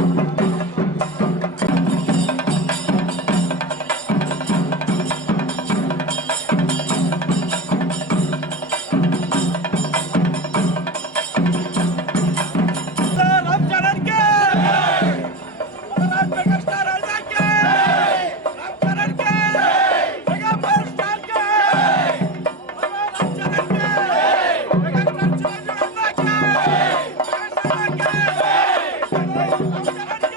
Thank you.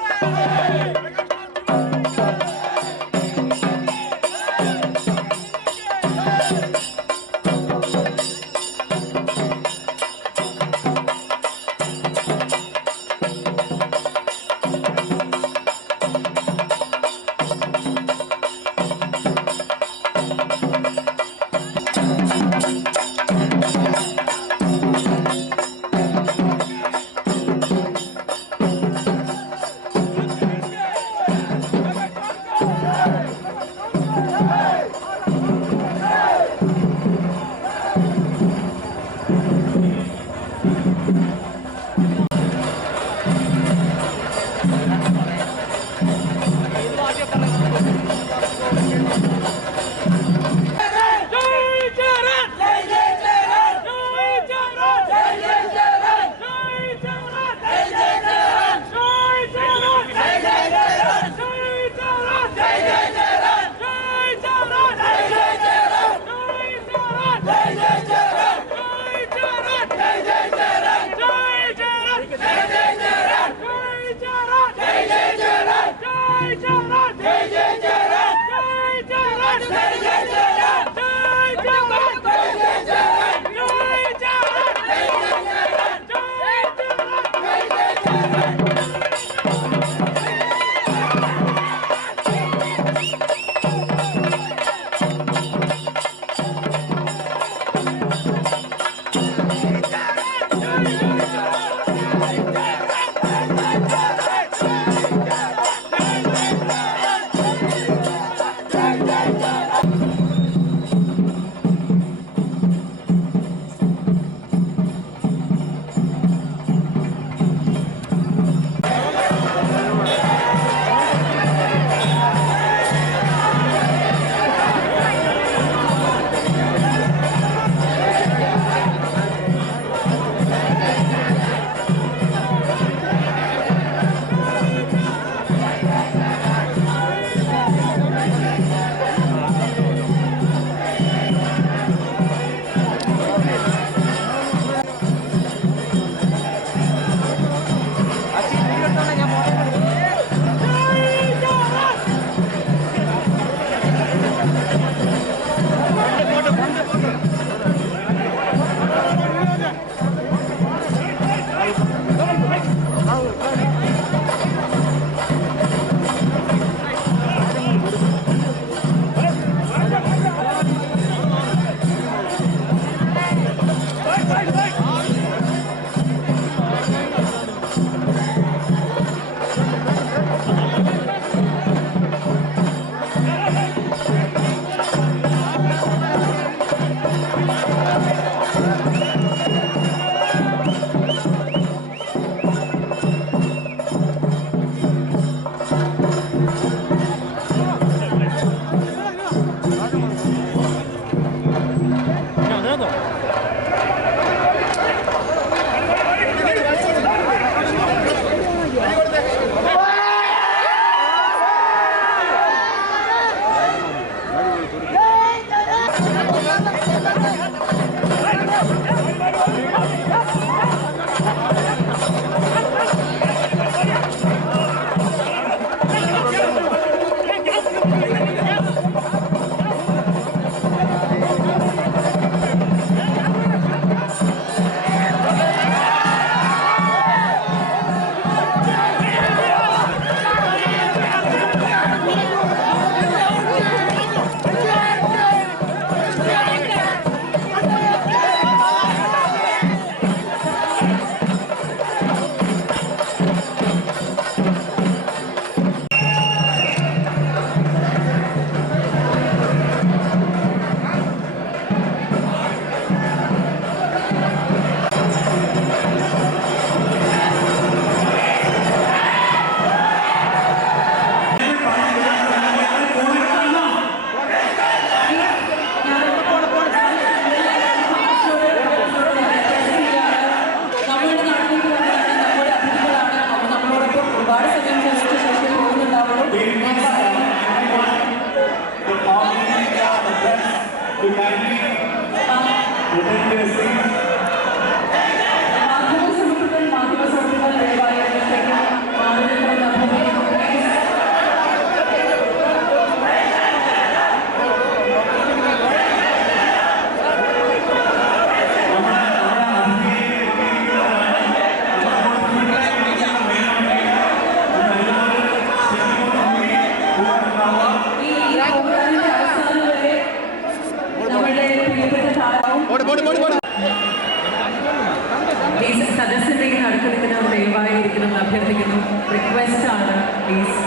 സദസ്സിലേക്ക് നടക്കുന്ന ദയവായിരിക്കണം അഭ്യർത്ഥിക്കുന്നു. റിക്വസ്റ്റ് ആണ് please.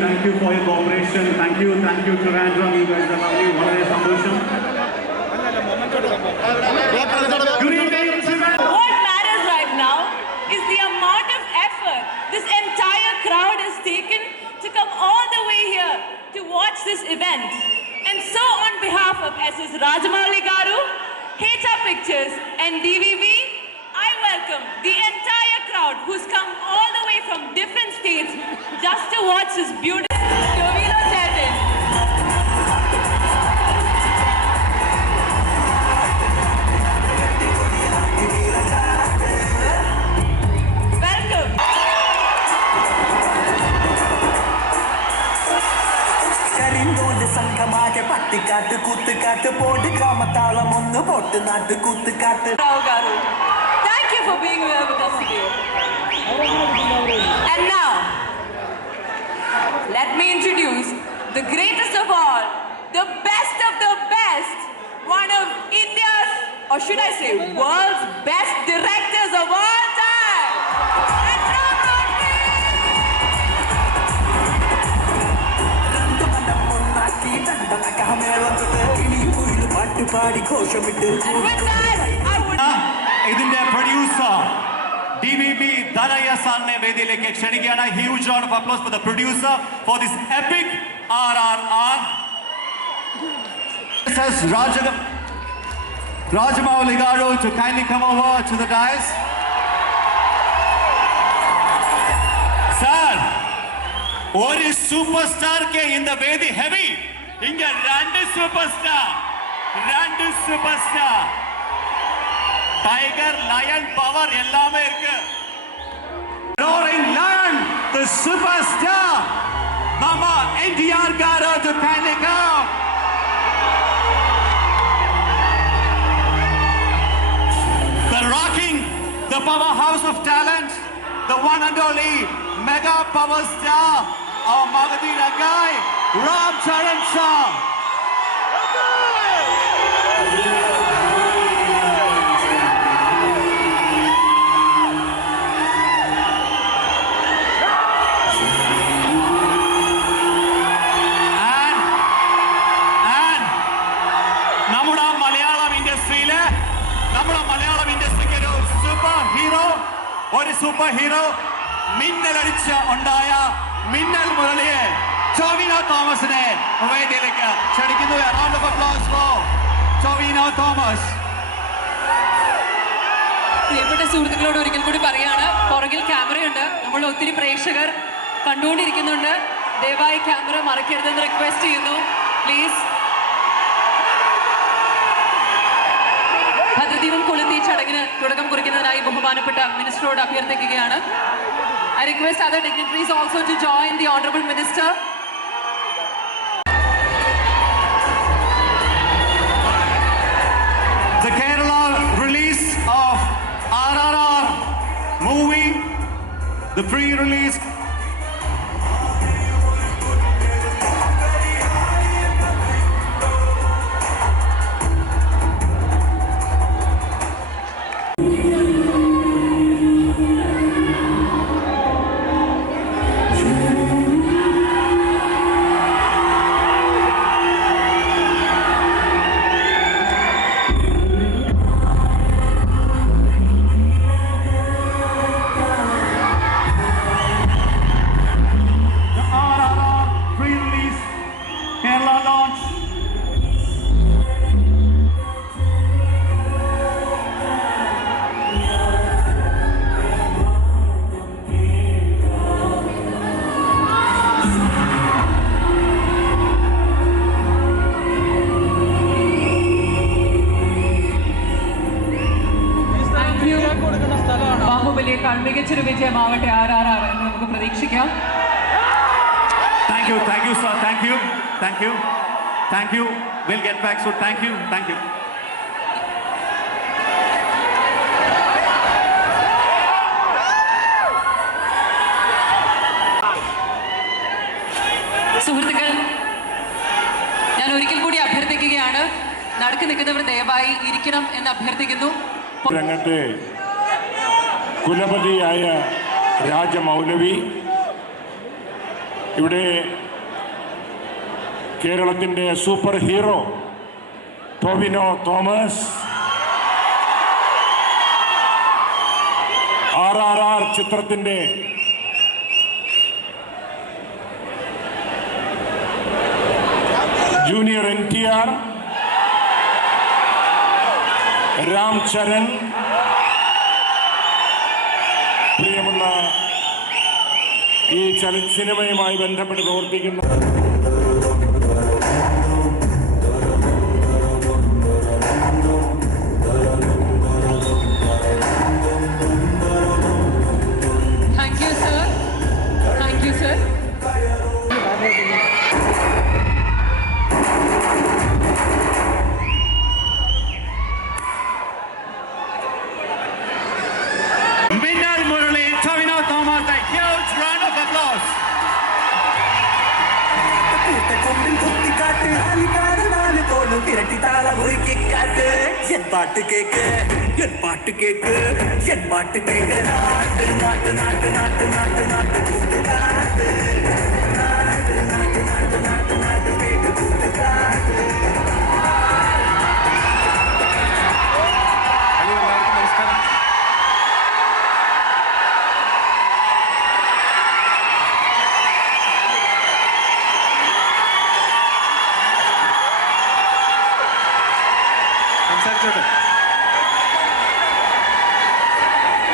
Thank you for your cooperation. Thank you Trivandrum. You guys are lovely. വളരെ സന്തോഷം. Good evening Trivandrum. What matters right now is the amount of effort this entire crowd has taken to come all the way here to watch this event. And so on behalf of SS Rajamouli Garu, Heta Pictures and DVB, I welcome the entire crowd who's come all the way from different states just to watch this beautiful Tovino Chetan. Welcome. സംഘമാകെ പട്ടിക്കാട്ട് കുത്തുകാട്ട് പോട്ട് ഗ്രാമത്താളം ഒന്ന് പോട്ട് നാട്ട് കുത്തുകാട്ട്. Thank you for being here with us today. And now, let me introduce the greatest of all, the best of the best, one of India's, or should I say, world's best directors of all time. Vikram Rothe. And with that, I would. ഇതിന്റെ producer DVB Dhanayya സാറിനെ വേദിയിലേക്ക് ക്ഷണിക്കുകയാണ്. Huge round of applause for the producer for this epic RRR. SS Rajamouli Garu to kindly come over to the dais. Sir, ഒരു superstar के இந்த വേദി heavy. இங்க രണ്ട് സൂപ്പർസ്റ്റാർ. Tiger, lion, power எல்லாமே இருக்கு. Roaring lion, the superstar, Mama NTR Garu to kindly come. The rocking, the powerhouse of talent, the one and only mega power star, our Magadhi guy, Ram Charan Shah. ഒരു super hero മിന്നലടിച്ച് ഉണ്ടായ മിന്നൽ മുരളിയെ ടൊവിനോ തോമസിനെ വേദിയിലേക്ക് ക്ഷണിക്കുന്നു. Round of applause for Tovino Thomas. പ്രിയപ്പെട്ട സുഹൃത്തുക്കളോട് ഒരിക്കൽ കൂടി പറയാണ്, പുറകിൽ ക്യാമറയുണ്ട്, നമ്മൾ ഒത്തിരി പ്രേക്ഷകർ കണ്ടുകൊണ്ടിരിക്കുന്നുണ്ട്. ദയവായി ക്യാമറ മറക്കരുതെന്ന് റിക്വസ്റ്റ് ചെയ്യുന്നു പ്ലീസ്. ഭദ്രദീപം കൊളുത്തി ചടങ്ങിന് തുടക്കം കുറിക്കുന്നതിനായി ബഹുമാനപ്പെട്ട മിനിസ്റ്ററോട് അഭ്യർത്ഥിക്കുകയാണ്. I request other dignitaries also to join the Honorable Minister. The Kerala release of RRR movie, the pre-release മികച്ചൊരു വിജയമാവട്ടെ RRR എന്ന് നമുക്ക് പ്രതീക്ഷിക്കാം. Thank you, sir. Thank you. We'll get back. So thank you. സുഹൃത്തുക്കൾ, ഞാൻ ഒരിക്കൽ കൂടി അഭ്യർത്ഥിക്കുകയാണ്, നടക്കി നിൽക്കുന്നവർ ദയവായി ഇരിക്കണം എന്ന് അഭ്യർത്ഥിക്കുന്നു. രംഗത്തെ കുലപതിയായ രാജമൗലവി, ഇവിടെ കേരളത്തിൻ്റെ super hero Tovino Thomas, RRR ചിത്രത്തിൻ്റെ ജൂനിയർ NTR, രാം ചരൺ, പ്രിയമുള്ള ഈ സിനിമയുമായി ബന്ധപ്പെട്ട് പ്രവർത്തിക്കുന്ന Thank you, sir. Minnal Murali, Tavino Thomas, a huge round of applause. കൊമ്പിൽ കുത്തിക്കാട്ട് ആലിക്കാരനാല് കോലും ഇരട്ടിത്താള മുറുക്കിക്കാട്ട് എൻ പാട്ട് കേക്ക് നാട്ട് നാട്ട് നാട്ട് നാട്ട് നാട്ട് നാട്ട് കൂട്ടുകാട്ട് കേട്ട് കൂട്ടുകാട്ട്. നമസ്കാരം. സംസാരിച്ചോട്ടെ.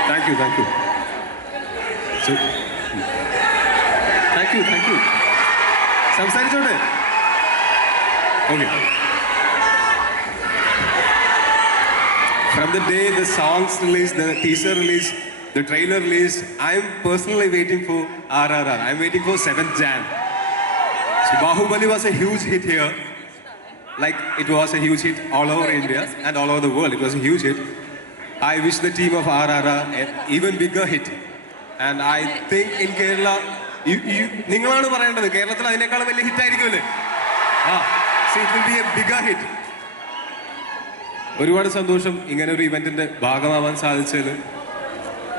Thank you. Thank you. സംസാരിച്ചോട്ടെ. Okay. From the day the songs released, the teaser released, the trailer released, I'm personally waiting for RRR. I'm waiting for 7th Jan. So Bahubali was a huge hit here. Like it was a huge hit all over India and all over the world. It was a huge hit. I wish the team of RRR an even bigger hit. And I think in Kerala, നിങ്ങളാണ് പറയേണ്ടത്, കേരളത്തിൽ അതിനേക്കാളും വലിയ hit ആയിരിക്കുമല്ലേ? So it will be a bigger hit. ഒരുപാട് സന്തോഷം ഇങ്ങനെ ഒരു ഇവന്റിന്റെ ഭാഗമാവാൻ സാധിച്ചതിൽ,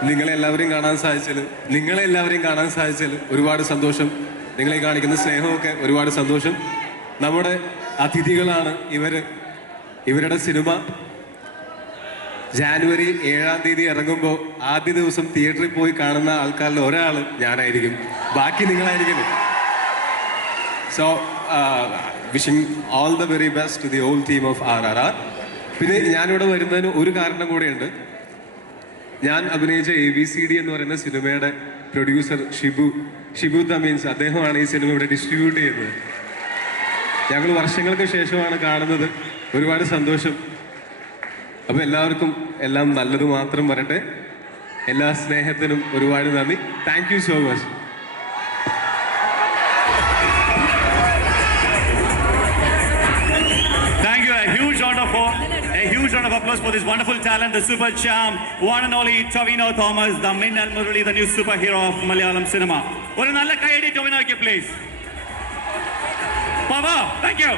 നിങ്ങളെല്ലാവരെയും കാണാൻ സാധിച്ചതിൽ ഒരുപാട് സന്തോഷം. നിങ്ങളെ കാണിക്കുന്ന സ്നേഹമൊക്കെ ഒരുപാട് സന്തോഷം. നമ്മുടെ അതിഥികളാണ് ഇവരുടെ സിനിമ ജാനുവരി 7-ാം തീയതി ഇറങ്ങുമ്പോൾ ആദ്യ ദിവസം തിയേറ്ററിൽ പോയി കാണുന്ന ആൾക്കാരിൽ ഒരാൾ ഞാനായിരിക്കും, ബാക്കി നിങ്ങളായിരിക്കും. So wishing all the very best to the whole team of RRR. പിന്നെ ഞാനിവിടെ വരുന്നതിന് ഒരു കാരണം കൂടെയുണ്ട്. ഞാൻ അഭിനയിച്ച ABCD എന്ന് പറയുന്ന സിനിമയുടെ പ്രൊഡ്യൂസർ ഷിബു തമീൻസ്, അദ്ദേഹമാണ് ഈ സിനിമ ഇവിടെ ഡിസ്ട്രിബ്യൂട്ട് ചെയ്യുന്നത്. ഞങ്ങൾ വർഷങ്ങൾക്ക് ശേഷമാണ് കാണുന്നത്. ഒരുപാട് സന്തോഷം. അപ്പോൾ എല്ലാവർക്കും എല്ലാം നല്ലത് മാത്രം വരട്ടെ. എല്ലാ സ്നേഹത്തിനും ഒരുപാട് നന്ദി. Thank you so much. Thank you. A huge round of applause for this wonderful talent, the super charm, one and only Tavino Thomas, the Minnal Murali, the new superhero of Malayalam cinema. ഒരു നല്ല കൈയടി ടൊവിനോയ്ക്ക് please. Pava, thank you.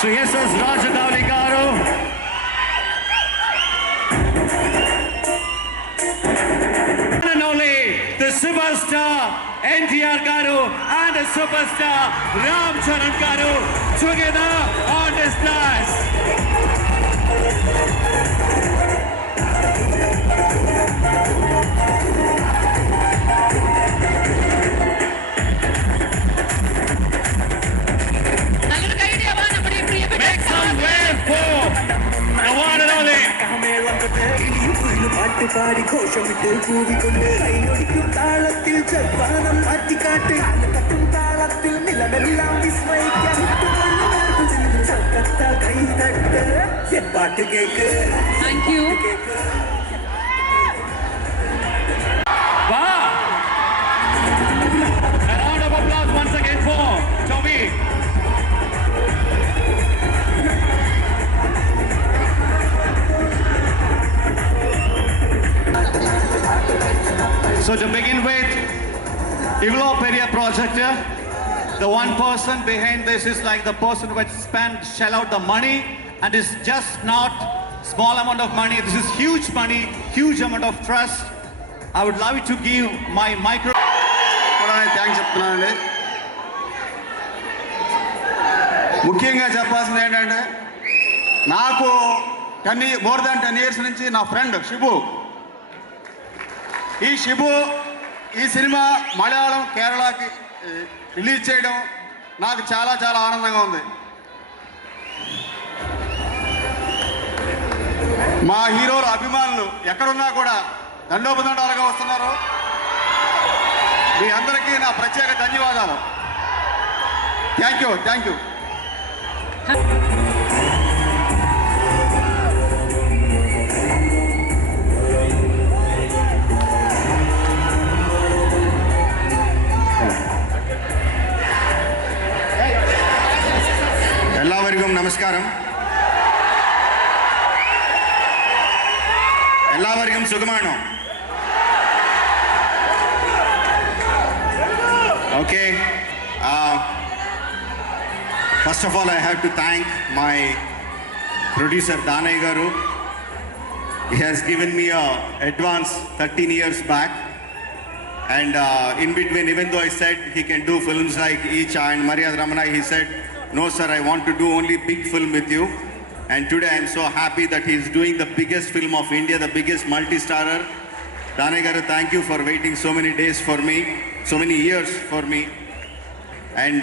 So yes, it's Raja Dowli Garu. One and only the superstar NTR Garu and the superstar Ram Charan Garu together on this dance. നല്ലൊരു കൈയടിയാവാ നമ്മുടെ ഈ പ്രിയപ്പെട്ട Make some way for the one and only. പാട്ട് പാടി ഘോഷമിട്ട് കൂവിക്കൊണ്ട് കൈയൊടിക്കും താളത്തിൽ ജപ്പാനം മാറ്റിക്കാട്ട് തട്ടും താളത്തിൽ നിലമെല്ലാം വിസ്മയിക്കാൻ കൈതട്ട് N പാട്ട് cake thank you. Wow! A round of applause once again for Toby. So to begin with, Ivlo Peria project, the one person behind this is like the person who had shell out the money, and it's just not small amount of money. This is huge money, huge amount of trust. I would love to give my micro. Thanks చెప్తున్నానండి. ముఖ్యంగా చెప్పాల్సింది ఏంటంటే నాకు more than 10 years నుంచి నా friend Shibu, ఈ cinema Malayalam కేరళకి release చేయడం నాకు చాలా చాలా ఆనందంగా ఉంది. మా హీరోల అభిమానులు ఎక్కడున్నా కూడా దండోపదండాలుగా వస్తున్నారు. మీ అందరికీ నా ప్రత్యేక ధన్యవాదాలు. Thank you. എല്ലാവർക്കും നമസ്കാരം. എല്ലാവർക്കും സുഖമാണോ? Okay. First of all, I have to thank my producer Danai Garu. He has given me a advance 13 years back, and in between, even though I said he can do films like Icha and Maryad Ramana, he said, "No, sir, I want to do only big film with you." And today, I am so happy that he is doing the biggest film of India, the biggest multi-starrer. Danai Garu, thank you for waiting so many days for me, so many years for me. And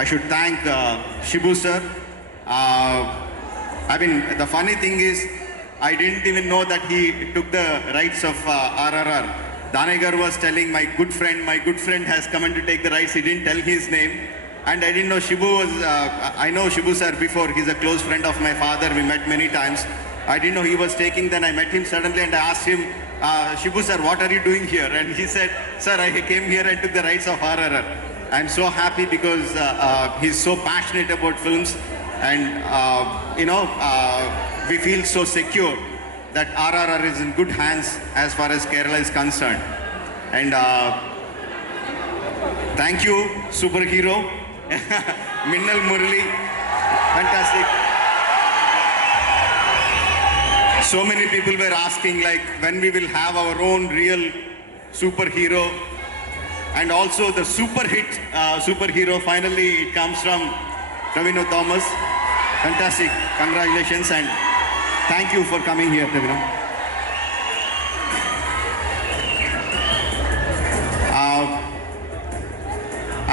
I should thank Shibu sir. I mean, the funny thing is, I didn't even know that he took the rights of RRR. Danai Garu was telling my good friend has come in to take the rights. He didn't tell his name. And I didn't know Shibu was, I know Shibu sir before. He's a close friend of my father. We met many times. I didn't know he was taking. Then I met him suddenly and I asked him, Shibu sir, what are you doing here? And he said, sir, I came here and took the rights of RRR. I'm so happy because he's so passionate about films, and we feel so secure that RRR is in good hands as far as Kerala is concerned. And thank you, superhero, Minnal Murali, fantastic. So many people were asking like when we will have our own real superhero, and also the super hit superhero. Finally, it comes from Tavino Thomas. Fantastic! Congratulations and thank you for coming here, Tavino.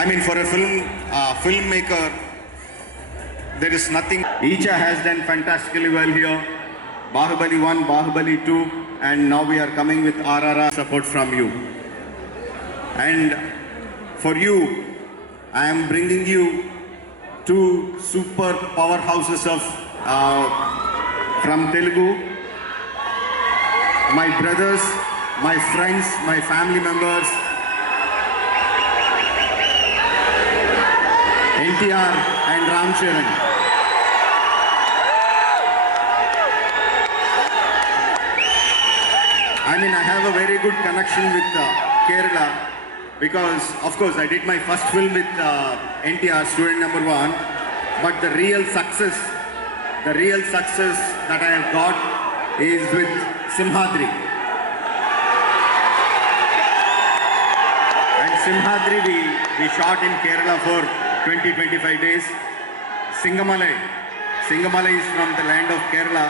I mean, for a filmmaker, there is nothing. Icha has done fantastically well here. Bahubali 1, Bahubali 2, and now we are coming with RRR support from you. And for you, I am bringing you two super powerhouses of from Telugu. My brothers, my friends, my family members, NTR and Ram Charan. I mean, I have a very good connection with Kerala because, of course, I did my first film with NTR, student number 1. But the real success that I have got is with Simhadri. And Simhadri, we shot in Kerala for 20-25 days. Singamalai is from the land of Kerala.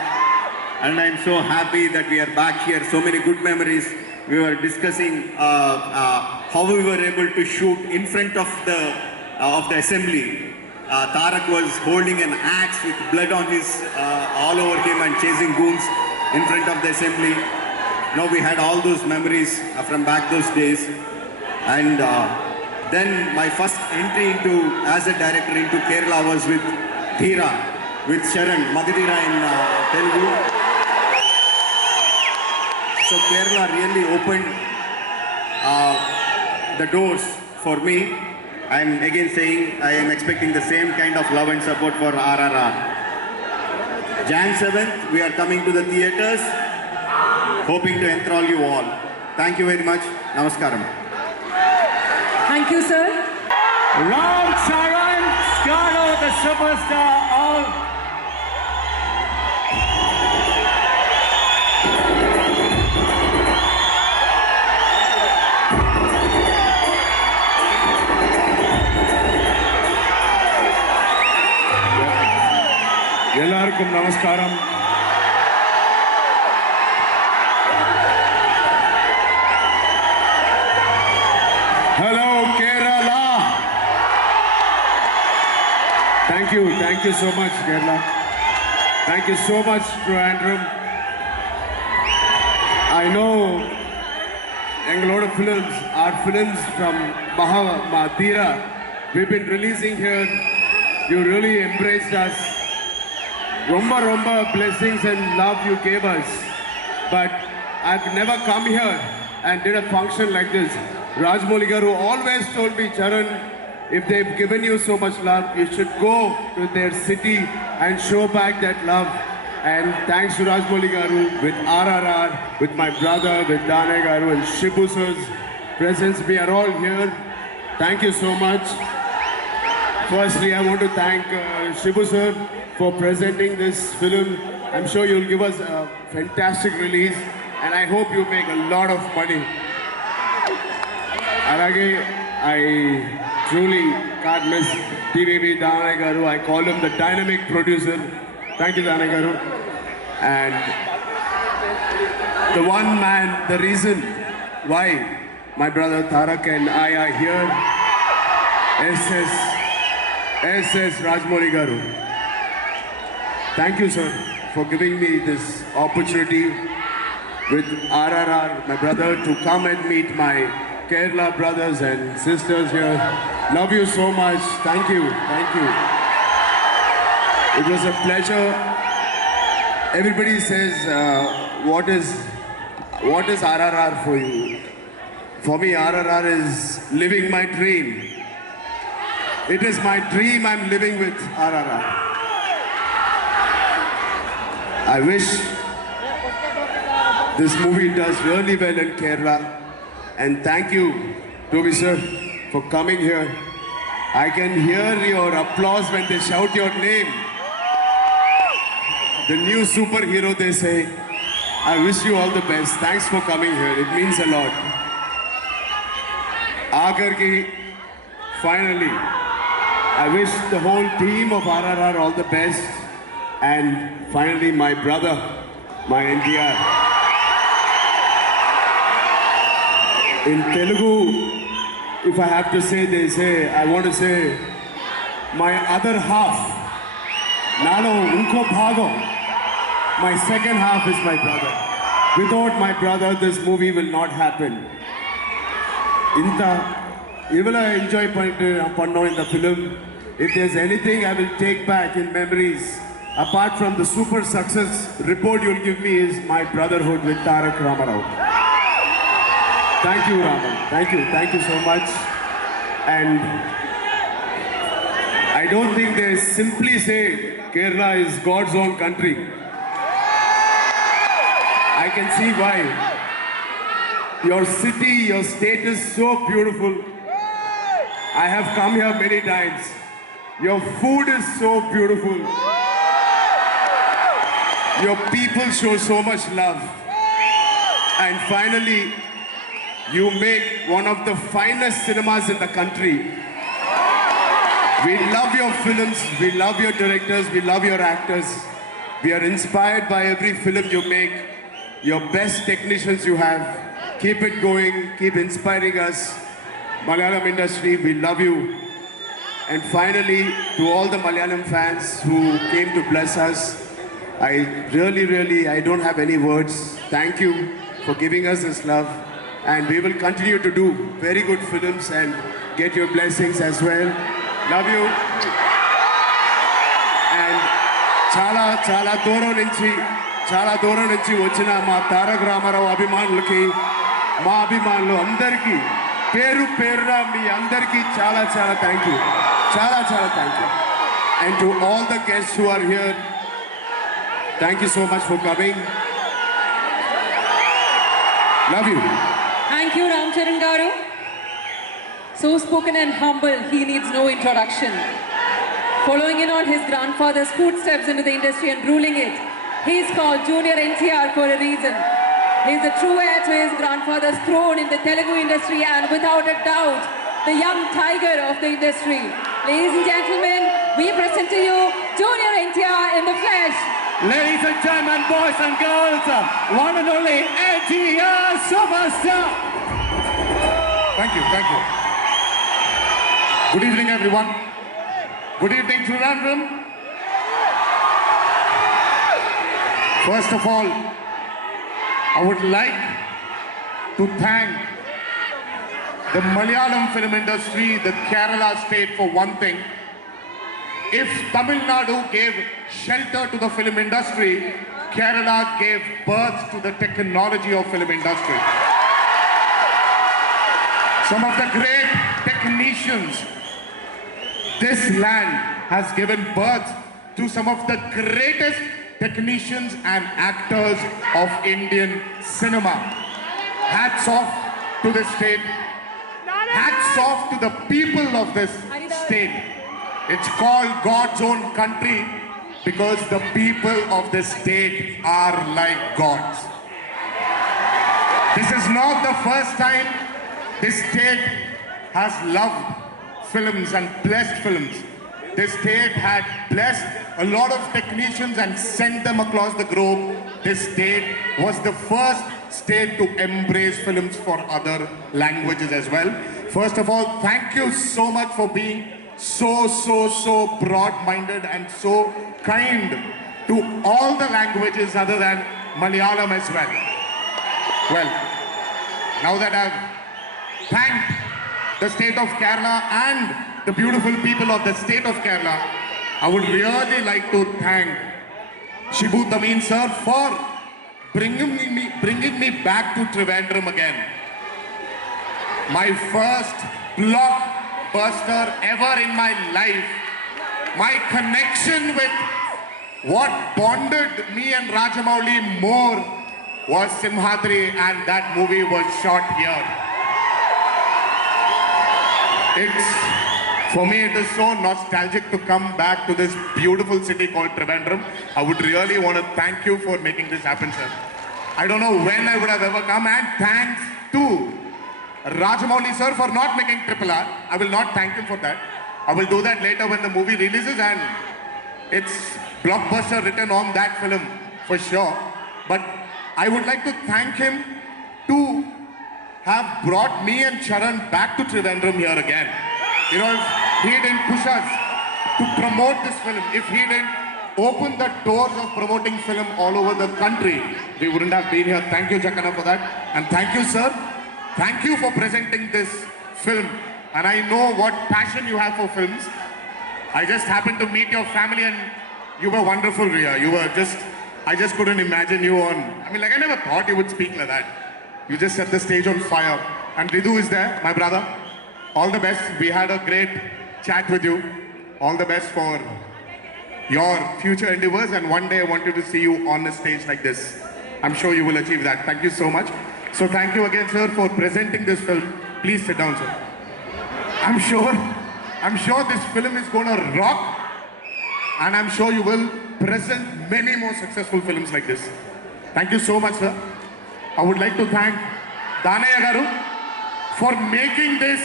and I'm so happy that we are back here. So many good memories. We were discussing how we were able to shoot in front of the assembly. Tarak was holding an axe with blood on his all over him and chasing goons in front of the assembly. Now we had all those memories from back those days, and then my first entry as a director into Kerala was with Dhira, with Sharan, Magadhira in Telugu. So Kerala really opened the doors for me. I'm again saying I am expecting the same kind of love and support for RRR. Jan 7th, we are coming to the theatres, hoping to enthrall you all. Thank you very much. Namaskaram. Thank you, sir. Ram Charan, Scaro, the superstar, all. എല്ലാവർക്കും നമസ്കാരം. Hello Kerala. Thank you so much Kerala. Thank you so much Trivandrum. I know a lot of films are films from Mahathira. We've been releasing here. You really embraced us. Romba blessings and love you gave us. But I've never come here and did a function like this. Rajmouli Garu always told me, Charan, if they've given you so much love, you should go to their city and show back that love. And thanks to Rajmouli Garu, with RRR, with my brother, with Dane Garu and Shibu sir's presence, we are all here. Thank you so much. Firstly, I want to thank Shibu sir for presenting this film. I'm sure you'll give us a fantastic release, and I hope you make a lot of money. Alage, I truly can't miss TVB Dane Garu. I call him the dynamic producer. Thank you, Dane Garu. And the one man, the reason why my brother Tarak and I are here, SS Rajmouli Garu. Thank you, sir, for giving me this opportunity with RRR, my brother, to come and meet my Kerala brothers and sisters here. Love you so much. Thank you. It was a pleasure. Everybody says, what is RRR for you? For me, RRR is living my dream. It is my dream I'm living with RRR. I wish this movie does really well in Kerala. And thank you, Toby sir, for coming here. I can hear your applause when they shout your name. The new superhero, they say. I wish you all the best. Thanks for coming here. It means a lot. Aakarki, finally, I wish the whole team of RRR all the best. And finally, my brother, my NTR. In Telugu, if I have to say, I want to say, my other half, Nalo Unko Bhago, my second half is my brother. Without my brother, this movie will not happen. Even I enjoy Panno in the film. If there's anything I will take back in memories, apart from the super success report you'll give me, is my brotherhood with Tarak Ramarao. Thank you, Raman. Thank you so much. And I don't think they simply say Kerala is God's own country. I can see why. Your city, your state is so beautiful. I have come here many times. Your food is so beautiful. Your people show so much love. And finally, you make one of the finest cinemas in the country. We love your films, we love your directors, we love your actors. We are inspired by every film you make. Your best technicians you have. Keep it going. Keep inspiring us. Malayalam industry, we love you. And finally, to all the Malayalam fans who came to bless us, I don't have any words. Thank you for giving us this love. And we will continue to do very good films and get your blessings as well. Love you. And చాలా దూరం నుంచి వచ్చిన మా తారక రామారావు అభిమానులకి మా అభిమానులు అందరికీ పేరున మీ అందరికీ చాలా థ్యాంక్ యూ. చాలా thank you. And to all the guests who are here, thank you so much for coming. Love you. Thank you, Ram Charan Garu. So spoken and humble, he needs no introduction. Following in on his grandfather's footsteps into the industry and ruling it, he's called Junior NTR for a reason. He's the true heir to his grandfather's throne in the Telugu industry and without a doubt, the young tiger of the industry. Ladies and gentlemen, we present to you Junior NTR in the flesh. Ladies and gentlemen, boys and girls, one and only NTR Superstar. Thank you. Good evening, everyone. Good evening, Trivandrum. First of all, I would like to thank the Malayalam film industry, the Kerala state for one thing. If Tamil Nadu gave shelter to the film industry, Kerala gave birth to the technology of film industry. Some of the great technicians, this land has given birth to some of the greatest technicians and actors of Indian cinema. Hats off to the state. Hats off to the people of this state. It's called God's own country because the people of this state are like gods. This is not the first time this state has loved films and blessed films. This state had blessed a lot of technicians and sent them across the globe. This state was the first state to embrace films for other languages as well. First of all, thank you so much for being so broad-minded and so kind to all the languages other than Malayalam as well. Well, now that I've thanked the state of Kerala and the beautiful people of the state of Kerala, I would really like to thank Shibu Tameen sir for bringing me back to Trivandrum again. My first blockbuster ever in my life. My connection with what bonded me and Rajamouli more was Simhadri, and that movie was shot here. For me, it is so nostalgic to come back to this beautiful city called Trivandrum. I would really want to thank you for making this happen, sir. I don't know when I would have ever come, and thanks to Rajamouli sir for not making RRR. I will not thank him for that. I will do that later when the movie releases and it's blockbuster written on that film for sure. But I would like to thank him to have brought me and Charan back to Trivandrum here again. You know, if he didn't push us to promote this film, if he didn't open the doors of promoting film all over the country, we wouldn't have been here. Thank you, Jakana, for that. And thank you, sir. Thank you for presenting this film. And I know what passion you have for films. I just happened to meet your family and you were wonderful, Ria. I just couldn't imagine you on, I never thought you would speak like that. You just set the stage on fire. And Ridu is there, my brother. All the best. We had a great chat with you. All the best for your future endeavors. And one day I want you to see you on a stage like this. I'm sure you will achieve that. Thank you so much. So thank you again, sir, for presenting this film. Please sit down, sir. I'm sure this film is going to rock. And I'm sure you will present many more successful films like this. Thank you so much, sir. I would like to thank Danaya Garu for making this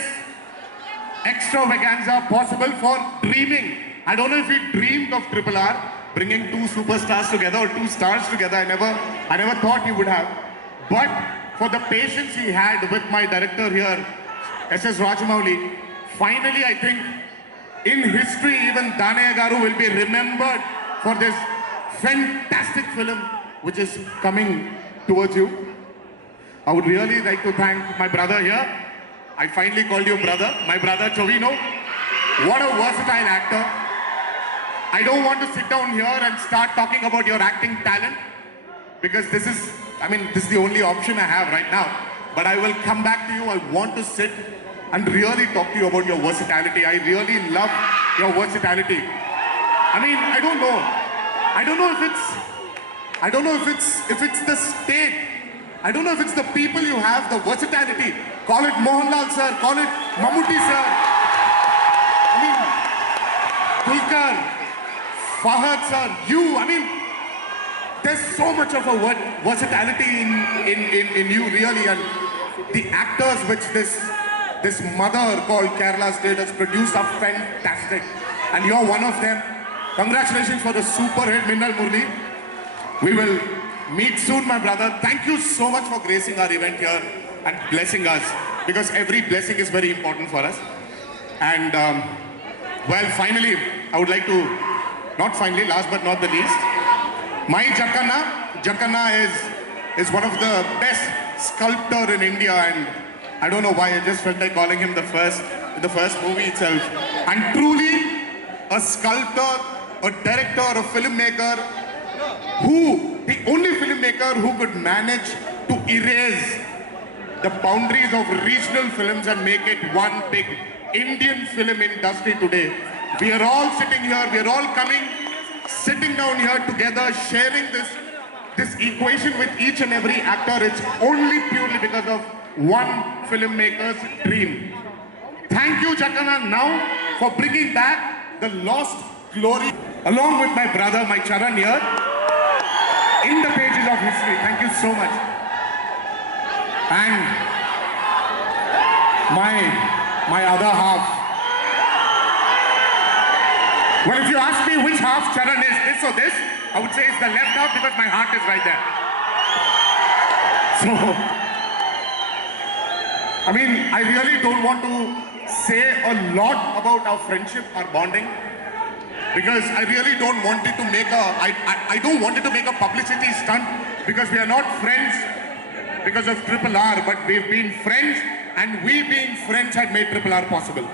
extravaganza possible, for dreaming. I don't know if he dreamed of RRR, bringing two superstars together or two stars together. I never thought he would have. But for the patience he had with my director here, S.S. Rajamouli, finally I think in history even Danaya Garu will be remembered for this fantastic film which is coming towards you. I would really like to thank my brother here. I finally called you brother. My brother Chovino. What a versatile actor. I don't want to sit down here and start talking about your acting talent because this is the only option I have right now. But I will come back to you. I want to sit and really talk to you about your versatility. I really love your versatility. I don't know. I don't know if it's the state. I don't know if it's the people you have, the versatility. Call it Mohanlal sir, call it Mammootty sir. Dulquer, Fahad sir, you. There's so much of a versatility in you really, and the actors which this mother called Kerala State has produced are fantastic. And you're one of them. Congratulations for the super hit Minnal Murali. We will meet soon, my brother. Thank you so much for gracing our event here and blessing us, because every blessing is very important for us. And well, finally, I would like to, not finally, last but not the least, my Jakanna is one of the best sculptor in India, and I don't know why I just felt like calling him the first movie itself. And truly a sculptor, a director, a filmmaker, the only filmmaker who could manage to erase the boundaries of regional films and make it one big Indian film industry today. We are all sitting here, we are all sitting down here together, sharing this equation with each and every actor. It's only purely because of one filmmaker's dream. Thank you, Jakanna, now for bringing back the lost glory, along with my brother, my Charan here, in the pages of history. Thank you so much. And my other half. Well, if you ask me which half Charan is, this or this, I would say it's the left half because my heart is right there. So, I really don't want to say a lot about our friendship, our bonding, because I really don't want it to make I don't want it to make a publicity stunt, because we are not friends because of Triple R, but we've been friends, and we being friends had made Triple R possible.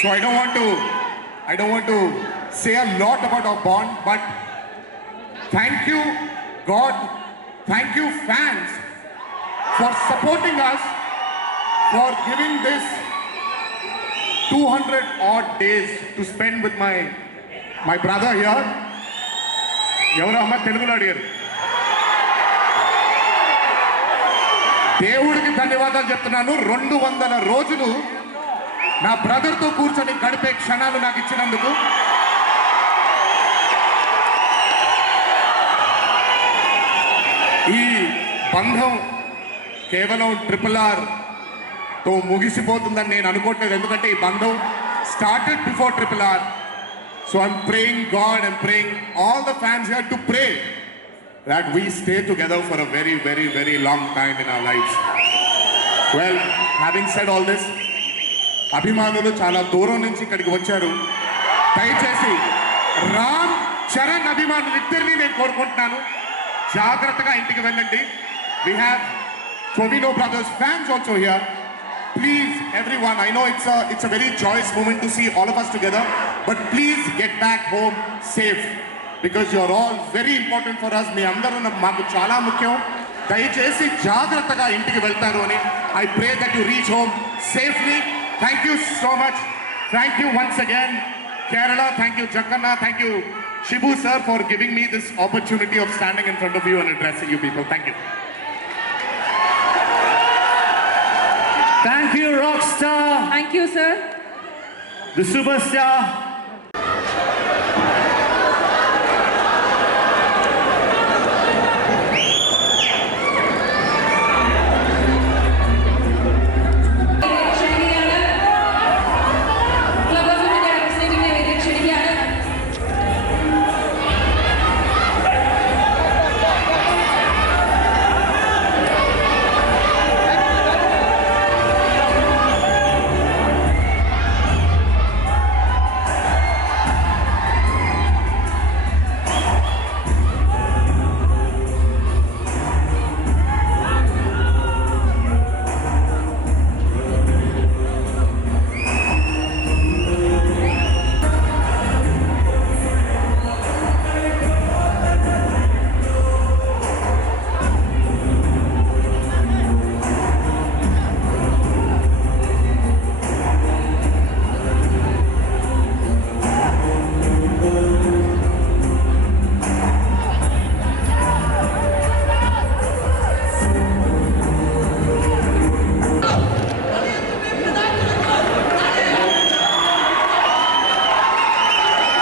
So I don't want to say a lot about our bond, but thank you, God, thank you, fans, for supporting us, for giving this 200 odd days to spend with my brother here. Evaru amma Telugulo adigaru. దేవుడికి ధన్యవాదాలు చెప్తున్నాను. 200 రోజులు నా బ్రదర్తో కూర్చొని గడిపే క్షణాలు నాకు ఇచ్చినందుకు. ఈ బంధం కేవలం ట్రిపుల్ ఆర్ తో ముగిసిపోతుందని నేను అనుకోవట్లేదు, ఎందుకంటే ఈ బంధం started before Triple R. So I'm praying God, I'm praying all the fans here to pray that we stay together for a very, very, very long time in our lives. Well, having said all this, అభిమానులు చాలా దూరం నుంచి ఇక్కడికి వచ్చారు. దయచేసి రామ్ చరణ్ అభిమానులు ఇద్దరిని నేను కోరుకుంటున్నాను, జాగ్రత్తగా ఇంటికి వెళ్ళండి. We have Chovino Brothers fans also here. Please, everyone, I know it's a very joyous moment to see all of us together, but please get back home safe, because you're all very important for us. మీ అందరూ మాకు చాలా ముఖ్యం. దయచేసి జాగ్రత్తగా ఇంటికి వెళ్తారు అని I pray that you reach home safely. Thank you so much. Thank you once again, Kerala. Thank you, Jakanna. Thank you, Shibu sir, for giving me this opportunity of standing in front of you and addressing you people. Thank you. Thank you, Rockstar. Thank you, sir. The superstar.